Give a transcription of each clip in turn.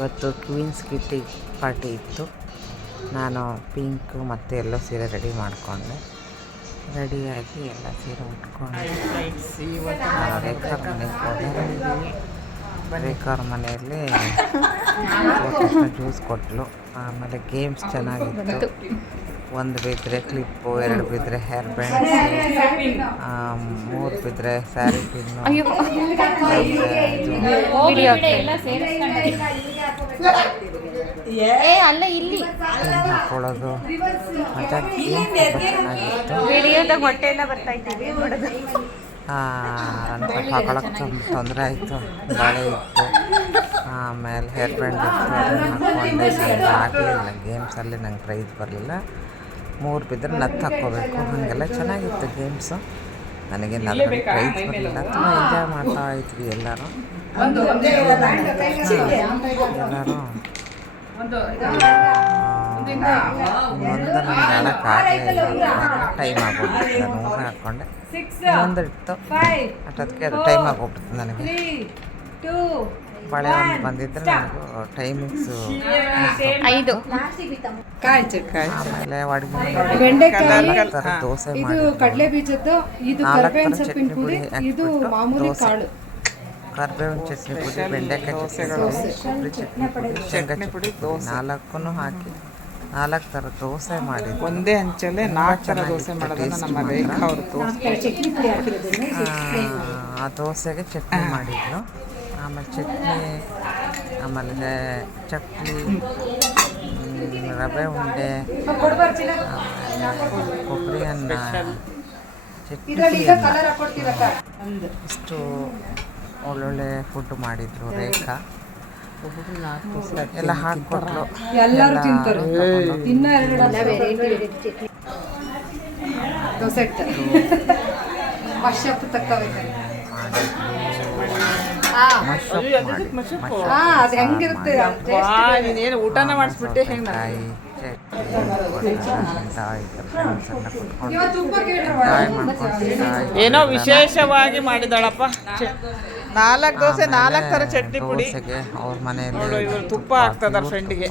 ಇವತ್ತು Queens kitty party ಇತ್ತು. ನಾನು ಪಿಂಕ್ ಮತ್ತು ಎಲ್ಲೋ ಸೀರೆ ರೆಡಿ ಮಾಡಿಕೊಂಡೆ. ರೆಡಿಯಾಗಿ ಎಲ್ಲ ಸೀರೆ ಉಟ್ಕೊಂಡು ರೇಖಾರ್ ಮನೆಗೆ ಹೋದೆ. ರೇಖಾರ್ ಮನೆಯಲ್ಲಿ ಜ್ಯೂಸ್ ಕೊಟ್ಟಲು. ಆಮೇಲೆ ಗೇಮ್ಸ್ ಚೆನ್ನಾಗಿತ್ತು. 1 ಬಿದ್ದರೆ ಕ್ಲಿಪ್ಪು, 2 ಬಿದ್ದರೆ ಹೇರ್ ಬ್ಯಾಂಡ್ಸು, 3 ಬಿದ್ದರೆ ಸ್ಯಾರಿ ಪಿನ್ನು, ಹಾಕೊಳ್ಳೋದು. ಹಾಕೊಳ್ಳೋಕೆ ತೊಂದರೆ ಆಯಿತು. ಗಾಳಿ ಇತ್ತು. ಆಮೇಲೆ ಹೇರ್ ಬ್ಯಾಂಡ್ ಇತ್ತು, ಅದನ್ನು ಹಾಕ್ಕೊಂಡೆ. ನನಗೆ ಆಗಲಿಲ್ಲ ಗೇಮ್ಸಲ್ಲಿ, ನಂಗೆ ಪ್ರೈಸ್ ಬರಲಿಲ್ಲ. 3 ಬಿದ್ದರೆ ನತ್ತು ಹಾಕ್ಕೋಬೇಕು. ಹಾಗೆಲ್ಲ ಚೆನ್ನಾಗಿತ್ತು ಗೇಮ್ಸು. ನನಗೆ ಅದರಲ್ಲಿ ಪ್ರೈಸ್ ಬರಲಿಲ್ಲ. ತುಂಬ ಎಂಜಾಯ್ ಮಾಡ್ತಾ ಇದ್ವಿ ಎಲ್ಲರೂ. ಒಂದು ನನಗೆ ಹೇಳೋಕ್ಕಾಗಲಿಲ್ಲ. ಟೈಮ್ ಆಗೋಗ್ಬಿಡ್ತದೆ. 100 ಹಾಕ್ಕೊಂಡೆ. ಇನ್ನೊಂದು ಇತ್ತು, ಅಷ್ಟೊತ್ತಿಗೆ ಅದು ಟೈಮ್ ಆಗೋಗ್ಬಿಡ್ತದೆ ನನಗೆ. ಬಳೆ ಒಂದು ಬಂದಿದ್ದರೆ ನನಗೂ ಟೈಮಿಂಗ್ಸು 5. ಆಮೇಲೆ ಅಡುಗೆ ದೋಸೆ ಇದು ಕಡಲೆ ಬೀಜದ್ದು, ಇದು ಕರಿಬೇವಿನ ಸೊಪ್ಪಿನ ಪುಡಿ, ಇದು ಮಾಮೂಲಿ ಕಾಳು. ಕರಿಬೇವಿನ ಚಟ್ನಿ ಪುಡಿ, ಬೆಂಡೆಕಾಯಿ ಚಟ್ನಿ ಪುಡಿ, ಕೊಬ್ಬರಿ ಚಟ್ನಿ ಪುಡಿ, ಶೇಂಗಾ ಚಟ್ನಿ ಪುಡಿ 4 ಹಾಕಿ 4 ಥರ ದೋಸೆ ಮಾಡಿದ್ದು. ಒಂದೇ ಹಂಚಲ್ಲೇ 4 ಥರ ದೋಸೆ ಮಾಡೋದನ್ನು ನಮ್ಮ ರೇಖಾ ಅವರು ಆ ದೋಸೆಗೆ ಚಟ್ನಿ ಮಾಡಿದ್ರು. ಆಮೇಲೆ ಚಟ್ನಿ, ಆಮೇಲೆ ಚಕ್ಲಿ, ರವೆ ಉಂಡೆ, ಕೊಬ್ಬರಿ ಅನ್ನ, ಚಟ್ನಿ, ಇಷ್ಟು ಒಳ್ಳೊಳ್ಳೆ ಫುಡ್ ಮಾಡಿದ್ರು ರೇಖಾ. ಎಲ್ಲ ಹಾಕ್ಕೊಟ್ಲು. ಎಲ್ಲರೂ ತಿಂತಾರೆ. ದೋಸೆ ಮಶಪ್ ತಕ್ಕೋಬೇಕಾರೆ ಅದು ಹೆಂಗಿರುತ್ತೆ. ನೀನೇನು ಊಟನ ಮಾಡಿಸ್ಬಿಟ್ಟೆ ಹೆಂಗೆ ಏನೋ ವಿಶೇಷವಾಗಿ ಮಾಡಿದಾಳಪ್ಪ. 4 ದೋಸೆ 4 ಥರ ಚಟ್ನಿ ಪುಡಿ. ಅವ್ರ ಮನೆಯಲ್ಲಿ ಇವರು ತುಪ್ಪ ಹಾಕ್ತದಾರ ಫ್ರೆಂಡ್ಗೆ.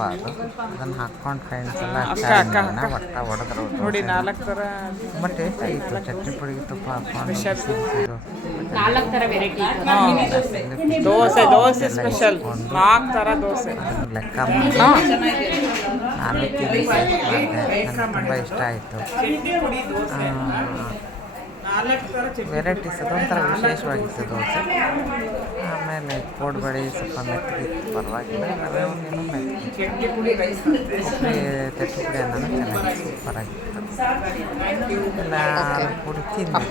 ಅದನ್ನು ಹಾಕ್ಕೊಂಡು ಫ್ರೆಂಡ್ಸ್ ಎಲ್ಲ ಒಟ್ಟ ಹೊಡೆದ್ರು ನೋಡಿ. 4 ಥರ ತುಂಬ ಟೇಸ್ಟ್ ಆಗಿತ್ತು. ಚಟ್ನಿ ಪುಡಿಗೆ ತುಪ್ಪ ಹಾಕ್ಕೊಂಡು ದೋಸೆ ಸ್ಪೆಷಲ್ 4 ಥರ ದೋಸೆ ಲೆಕ್ಕ ಮಾಡಿ ನಾನು ತಿಂದಿದ್ದೆ. ನನಗೆ ತುಂಬ ಇಷ್ಟ ಆಯಿತು. ವೆರೈಟೀಸ್ ಅದೊಂಥರ ವಿಶೇಷವಾಗಿತ್ತು ದೋಸೆ. ಆಮೇಲೆ ಕೋಡ್ಬಳೆ ಸ್ವಲ್ಪ ಮೆತ್ತಗಿತ್ತು, ಪರವಾಗಿಲ್ಲ. ರವೆ ಉಂಡೆನೂ ಮೆತ್ತಗಿತ್ತು. ಕೊಬ್ಬರಿ ಚಟ್ನಿ ಪುಡಿ ಅನ್ನೋದು ಚೆನ್ನಾಗಿ ಸೂಪರಾಗಿತ್ತು. ಎಲ್ಲ ಪುಡಿ ತಿಂದು